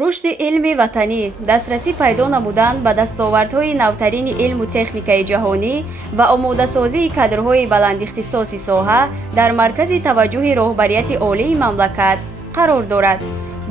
рушди илми ватанӣ, дастрасӣ пайдо намудан ба дастовардҳои навтарини илму техникаи ҷаҳонӣ ва омодасозии кадрҳои баландихтисоси соҳа дар маркази таваҷҷӯҳи роҳбарияти олии мамлакат қарор дорад.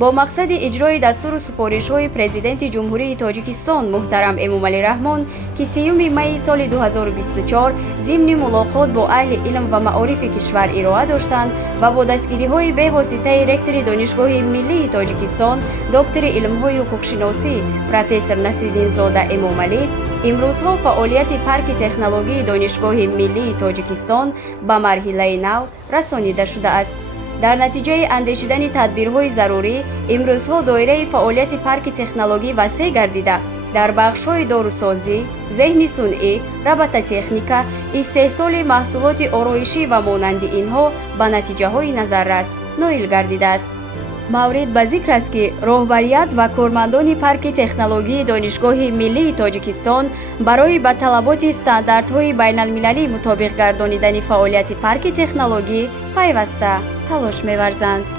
бо мақсади иҷрои дастуру супоришҳои президенти ҷумҳурии Тоҷикистон муҳтарам Эмомалӣ Раҳмон, ки 3 майи соли 2024 зимни мулоқот бо аҳли илм ва маорифи кишвар ироа доштанд ва бо дастгириҳои бевоситаи ректори Донишгоҳи миллии Тоҷикистон, доктори илмҳои ҳуқуқшиносӣ профессор Насриддинзода Эмомалӣ, имрӯзҳо фаъолияти парки технологии Донишгоҳи миллии Тоҷикистон ба марҳилаи нав расонида шудааст. дар натиҷаи андешидани тадбирҳои зарурӣ, имрӯзҳо доираи фаъолияти парки технологӣ васеъ гардида, дар бахшҳои дорусозӣ, зеҳни сунъӣ, робототехника, истеҳсоли маҳсулоти ороишӣ ва монанди инҳо ба натиҷаҳои назаррас ноил гардидааст. маврид ба зикр аст, ки роҳбарият ва кормандони парки технологии Донишгоҳи миллии Тоҷикистон барои ба талаботи стандартҳои байналмилалӣ мутобиқ гардонидани фаъолияти парки технологӣ пайваста талош меварзанд.